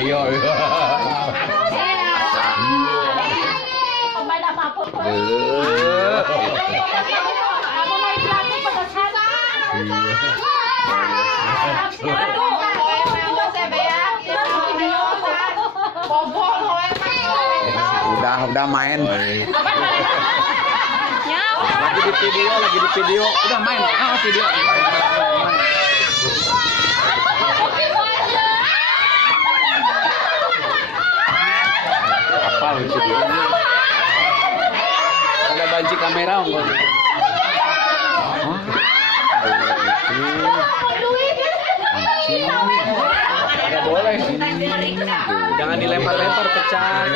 video. Udah main. Lagi di video. Udah main. Video. Main. Apa video? Ada banci kamera enggak? Nggak boleh. Jangan dilempar-lempar, pecah.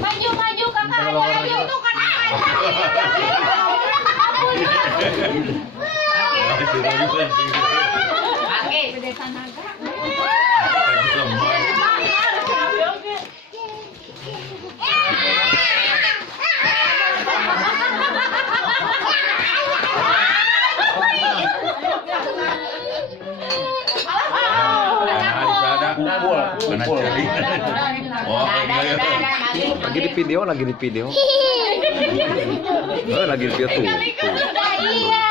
Maju kakak, ayo itu kan. Lagi di video tuh. Iya.